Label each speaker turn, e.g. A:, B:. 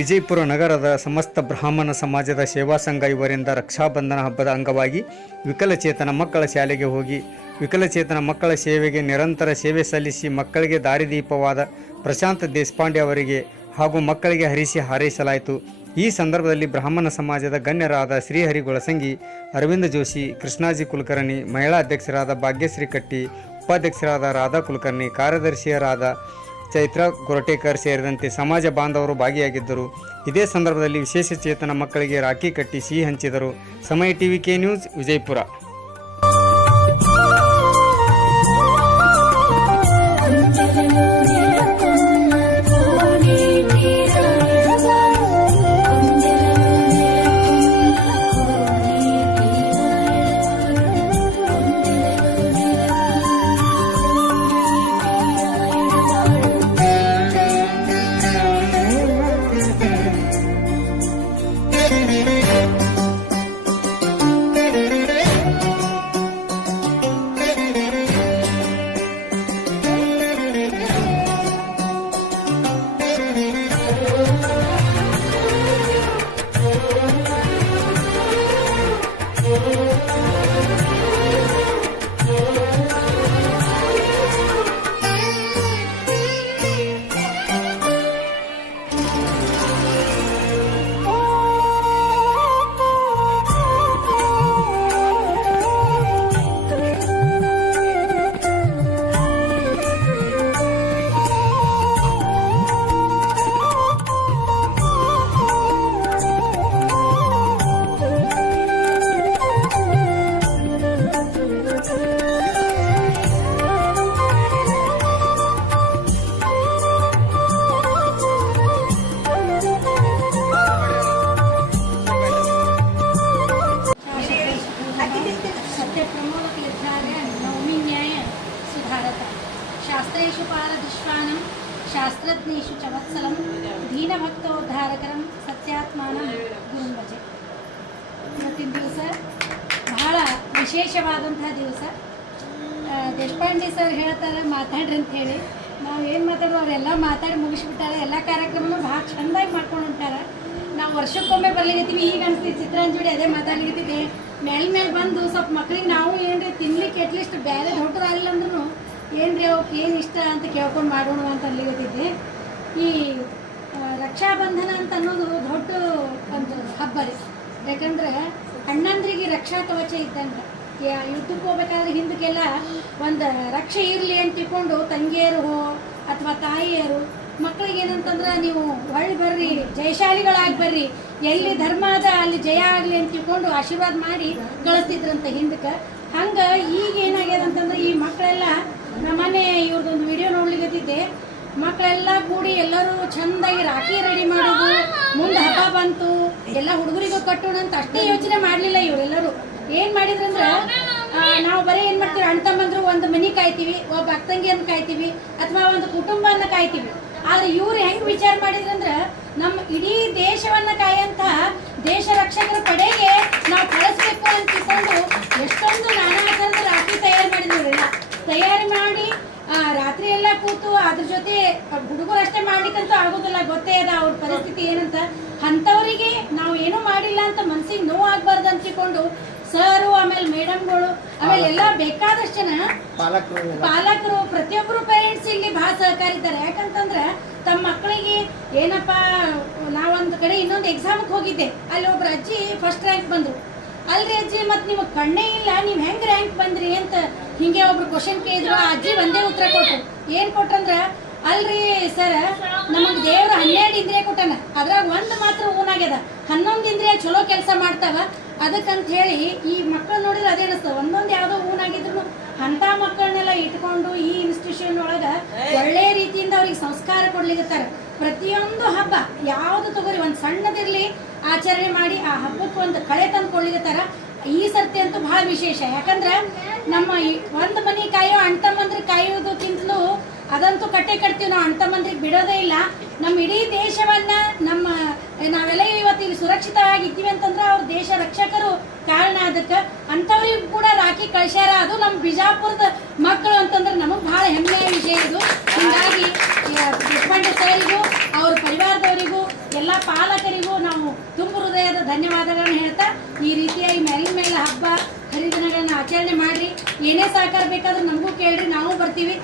A: ವಿಜಯಪುರ ನಗರದ ಸಮಸ್ತ ಬ್ರಾಹ್ಮಣ ಸಮಾಜದ ಸೇವಾ ಸಂಘ ಇವರಿಂದ ರಕ್ಷಾಬಂಧನ ಹಬ್ಬದ ಅಂಗವಾಗಿ ವಿಕಲಚೇತನ ಮಕ್ಕಳ ಶಾಲೆಗೆ ಹೋಗಿ ವಿಕಲಚೇತನ ಮಕ್ಕಳ ಸೇವೆಗೆ ನಿರಂತರ ಸೇವೆ ಸಲ್ಲಿಸಿ ಮಕ್ಕಳಿಗೆ ದಾರಿದೀಪವಾದ ಪ್ರಶಾಂತ್ ದೇಶಪಾಂಡೆ ಅವರಿಗೆ ಹಾಗೂ ಮಕ್ಕಳಿಗೆ ಹರಿಸಿ ಹಾರೈಸಲಾಯಿತು. ಈ ಸಂದರ್ಭದಲ್ಲಿ ಬ್ರಾಹ್ಮಣ ಸಮಾಜದ ಗಣ್ಯರಾದ ಶ್ರೀಹರಿ ಗೊಳಸಂಗಿ, ಅರವಿಂದ ಜೋಶಿ, ಕೃಷ್ಣಾಜಿ ಕುಲಕರ್ಣಿ, ಮಹಿಳಾ ಅಧ್ಯಕ್ಷರಾದ ಭಾಗ್ಯಶ್ರೀ ಕಟ್ಟಿ, ಉಪಾಧ್ಯಕ್ಷರಾದ ರಾಧಾ ಕುಲಕರ್ಣಿ, ಕಾರ್ಯದರ್ಶಿಯರಾದ ಚೈತ್ರ, ಗೊರಟೇಕರ್ ಸೇರಿದಂತೆ ಸಮಾಜ ಬಾಂಧವರು ಭಾಗಿಯಾಗಿದ್ದರು. ಇದೇ ಸಂದರ್ಭದಲ್ಲಿ ವಿಶೇಷ ಚೇತನ ಮಕ್ಕಳಿಗೆ ರಾಖಿ ಕಟ್ಟಿ ಸಿಹಿ ಹಂಚಿದರು. ಸಮಯ ಟಿವಿ ಕೆ ನ್ಯೂಸ್, ವಿಜಯಪುರ.
B: ಶಾಸ್ತ್ರು పారధిష్వాణం శాస్త్రజ్ఞేషు ಚವತ್ಸಲಂ ಭೀನಭಕ್ತ ದೀನಭಕ್ತೋದ್ಧಾರಕರಂ ಸತ್ಯಾತ್ಮಾನ ಗುರುಂ ಭಜೆ ಇವತ್ತಿನ ದಿವಸ ಬಹಳ ವಿಶೇಷವಾದಂತಹ ದಿವಸ. ದೇಶಪಾಂಡೆ ಸರ್ ಹೇಳ್ತಾರೆ ಮಾತಾಡ್ರಿ ಅಂತ ಹೇಳಿ. ನಾವು ಏನು ಮಾತಾಡೋ ಅವರೆಲ್ಲ ಮಾತಾಡಿ ಮುಗಿಸ್ಬಿಟ್ಟಾರೆ. ಎಲ್ಲ ಕಾರ್ಯಕ್ರಮನೂ ಭಾಳ ಚೆಂದಾಗಿ ಮಾಡ್ಕೊಂಡು ಹೊಂಟಾರೆ. ನಾವು ವರ್ಷಕ್ಕೊಮ್ಮೆ ಬರ್ಲಿಗತ್ತೀವಿ ಈಗ ಅನಿಸ್ತೀವಿ ಚಿತ್ರಾಂಜಲಿ ಅದೇ ಮಾತಾಡ್ಲಿಗತ್ತೀವಿ ಮೇಲ್ ಮೇಲೆ ಬಂದು ಸ್ವಲ್ಪ ಮಕ್ಳಿಗೆ ನಾವು ಏನು ರೀ ತಿನ್ಲಿಕ್ಕೆ ಅಟ್ಲೀಸ್ಟ್ ಬೇರೆ ಹೊಟ್ಟದಾಗಿಲ್ಲ ಅಂದ್ರೂ ಏನ್ರಿ ಅವಕ್ಕೆ ಏನು ಇಷ್ಟ ಅಂತ ಕೇಳ್ಕೊಂಡು ಮಾಡೋಣ ಅಂತ ಅನ್ಲಿಕತ್ತಿದ್ದೆ ಈ ರಕ್ಷಾ ರಕ್ಷಾಬಂಧನ ಅಂತ ಅನ್ನೋದು ದೊಡ್ಡ ಒಂದು ಹಬ್ಬ ರೀ. ಯಾಕಂದ್ರೆ ಅಣ್ಣಂದ್ರಿಗೆ ರಕ್ಷಾ ಕವಚ ಇದ್ದಂಗೆ. ಯುದ್ಧಕ್ಕೆ ಹೋಗ್ಬೇಕಾದ್ರೆ ಹಿಂದಕ್ಕೆಲ್ಲ ಒಂದು ರಕ್ಷೆ ಇರಲಿ ಅಂತ ತಿಳ್ಕೊಂಡು ತಂಗಿಯರು ಅಥವಾ ತಾಯಿಯರು ಮಕ್ಕಳಿಗೆ ಏನಂತಂದ್ರೆ ನೀವು ಹೊಳ್ಳಿ ಬರ್ರಿ, ಜಯಶಾಲಿಗಳಾಗಿ ಬರ್ರಿ, ಎಲ್ಲಿ ಧರ್ಮ ಅದ ಅಲ್ಲಿ ಜಯ ಆಗಲಿ ಅಂತ ತಿಳ್ಕೊಂಡು ಆಶೀರ್ವಾದ ಮಾಡಿ ಕಳಿಸ್ತಿದ್ರಂತ ಹಿಂದಕ್ಕೆ. ಹಂಗೆ ಈಗ ಏನಾಗ್ಯದ ಅಂತಂದ್ರೆ ಈ ಮಕ್ಕಳೆಲ್ಲ ನಮ್ಮನೆ ಇವ್ರದ್ದೊಂದು ವಿಡಿಯೋ ನೋಡ್ಲಿಕ್ಕೆ ಮಕ್ಕಳೆಲ್ಲ ಕೂಡಿ ಎಲ್ಲರೂ ಚಂದಾಗಿ ರಾಖಿ ರೆಡಿ ಮಾಡೋದು, ಮುಂದೆ ಹಬ್ಬ ಬಂತು, ಎಲ್ಲ ಹುಡುಗರಿಗೂ ಕಟ್ಟೋಣ ಅಂತ ಅಷ್ಟೇ ಯೋಚನೆ ಮಾಡಲಿಲ್ಲ ಇವರೆಲ್ಲರೂ. ಏನ್ ಮಾಡಿದ್ರಂದ್ರ ನಾವು ಬರೀ ಏನ್ ಮಾಡ್ತೀವಿ, ಅಣ್ಣ ತಮ್ಮಂದ್ರು ಒಂದು ಮನಿ ಕಾಯ್ತೀವಿ, ಒಬ್ಬ ಅಕ್ತಂಗಿಯನ್ನು ಕಾಯ್ತೀವಿ, ಅಥವಾ ಒಂದು ಕುಟುಂಬವನ್ನ ಕಾಯ್ತೀವಿ. ಆದ್ರೆ ಇವ್ರು ಹೆಂಗ್ ವಿಚಾರ ಮಾಡಿದ್ರಂದ್ರ ನಮ್ಮ ಇಡೀ ದೇಶವನ್ನ ಕಾಯಂತ ದೇಶ ರಕ್ಷಕರ ಪಡೆಗೆ ನಾವು ಎಷ್ಟೊಂದು ನಾನಾ ಥರದ ರಾತ್ರಿ ತಯಾರು ಮಾಡಿದ್ರು ತಯಾರು ಮಾಡಿ ರಾತ್ರಿ ಎಲ್ಲ ಕೂತು ಅದ್ರ ಜೊತೆ ಹುಡುಗರು ಅಷ್ಟೇ ಮಾಡ್ಲಿಕ್ಕಂತೂ ಆಗೋದಿಲ್ಲ. ಗೊತ್ತೇ ಅದ ಅವ್ರ ಪರಿಸ್ಥಿತಿ ಏನಂತ. ಅಂಥವರಿಗೆ ನಾವು ಏನೂ ಮಾಡಿಲ್ಲ ಅಂತ ಮನ್ಸಿಗೆ ನೋವು ಆಗ್ಬಾರ್ದು ಅಂತ ಸರ್ ಸರು ಆಮೇಲೆ ಮೇಡಮ್ಗಳು ಆಮೇಲೆ ಎಲ್ಲ ಬೇಕಾದಷ್ಟು ಜನ ಪಾಲಕರು ಪ್ರತಿಯೊಬ್ಬರು ಪೇರೆಂಟ್ಸ್ ಇಲ್ಲಿ ಬಹಳ ಸಹಕಾರಿದ್ದಾರೆ. ಯಾಕಂತಂದ್ರೆ ತಮ್ಮ ಮಕ್ಕಳಿಗೆ ಏನಪ್ಪಾ ನಾವೊಂದು ಕಡೆ ಇನ್ನೊಂದು ಎಕ್ಸಾಮ್ಗೆ ಹೋಗಿದ್ದೆ. ಅಲ್ಲಿ ಒಬ್ರು ಅಜ್ಜಿ ಫಸ್ಟ್ ರ್ಯಾಂಕ್ ಬಂದ್ರು. ಅಲ್ರಿ ಅಜ್ಜಿ, ಮತ್ತೆ ನಿಮಗ್ ಕಣ್ಣೇ ಇಲ್ಲ, ನೀವ್ ಹೆಂಗ್ ರ್ಯಾಂಕ್ ಬಂದ್ರಿ ಅಂತ ಹಿಂಗೆ ಒಬ್ರು ಕ್ವಶನ್ ಕೇಳಿದ್ರು. ಅಜ್ಜಿ ಒಂದೇ ಉತ್ತರ ಕೊಟ್ರು. ಏನ್ ಕೊಟ್ರಂದ್ರ ಅಲ್ರಿ ಸರ್, ನಮಗ್ ದೇವ್ರ ಹನ್ನೆರಡು ಇಂದ್ರಿಯ ಕೊಟ್ಟಾನ. ಅದ್ರಾಗ ಒಂದ್ ಮಾತ್ರ ಊನಾಗ್ಯದ. ಹನ್ನೊಂದು ಇಂದ್ರಿಯ ಚಲೋ ಕೆಲಸ ಮಾಡ್ತಾವ. ಅದಕ್ಕಂತ ಹೇಳಿ ಈ ಮಕ್ಕಳು ನೋಡಿದ್ರೆ ಅದೇ ಒಂದೊಂದು ಯಾವ್ದೋ ಊನಾಗಿದ್ರು ಅಂತ ಮಕ್ಕಳನ್ನೆಲ್ಲ ಇಟ್ಕೊಂಡು ಈ ಇನ್ಸ್ಟಿಟ್ಯೂಷನ್ ಒಳಗ ಒಳ್ಳೆ ರೀತಿಯಿಂದ ಅವ್ರಿಗೆ ಸಂಸ್ಕಾರ ಕೊಡ್ಲಿಕ್ಕೆ ಪ್ರತಿಯೊಂದು ಹಬ್ಬ ಯಾವ್ದು ತಗೋರಿ, ಒಂದ್ ಸಣ್ಣದಿರ್ಲಿ ಆಚರಣೆ ಮಾಡಿ ಆ ಹಬ್ಬಕ್ಕೆ ಒಂದು ಕಳೆ ತಂದು ತರ ಈ ಸರ್ತಿ ಅಂತೂ ಬಹಳ ವಿಶೇಷ. ಯಾಕಂದ್ರೆ ನಮ್ಮ ಒಂದ್ ಮನಿ ಕಾಯೋ ಅಣ್ತಮ್ಮಂದ್ರಿಗೆ ಕಾಯೋದಕ್ಕಿಂತಲೂ ಅದಂತೂ ಕಟ್ಟೆ ಕಟ್ತೀವಿ. ನಾವು ಅಣ್ತಮ್ಮಂದ್ರಿಗೆ ಬಿಡೋದೇ ಇಲ್ಲ. ನಮ್ಮ ಇಡೀ ದೇಶವನ್ನ ನಮ್ಮ, ನಾವೆಲ್ಲ ಇವತ್ತು ಇಲ್ಲಿ ಸುರಕ್ಷಿತವಾಗಿ ಇದ್ದೀವಿ ಅಂತಂದ್ರೆ ಅವ್ರ ದೇಶ ರಕ್ಷಕರು ಕಾರಣ ಅದಕ್ಕೆ. ಅಂಥವ್ರಿಗೂ ಕೂಡ ರಾಖಿ ಕಳ್ಸ್ಯಾರ. ಅದು ನಮ್ಮ ಬಿಜಾಪುರದ ಮಕ್ಕಳು ಅಂತಂದ್ರೆ ನಮಗೆ ಬಹಳ ಹೆಮ್ಮೆಯ ವಿಷಯ ಇದು ಹೀಗಾಗಿ ದೇಶಪಾಂಡೆ ಸರಿಗೂ ಅವ್ರ ಪರಿವಾರದವರಿಗೂ ಎಲ್ಲ ಧನ್ಯವಾದಗಳನ್ನು ಹೇಳ್ತಾ ಈ ರೀತಿಯಾಗಿ ಮೇಲಿನ ಮೇಲೆ ಹಬ್ಬ ಹರಿದಿನಗಳನ್ನ ಆಚರಣೆ ಮಾಡಿ ಏನೇ ಸಹಕಾರ ಬೇಕಾದ್ರೂ ನಮಗೂ ಕೇಳ್ರಿ, ನಾವು ಬರ್ತೀವಿ.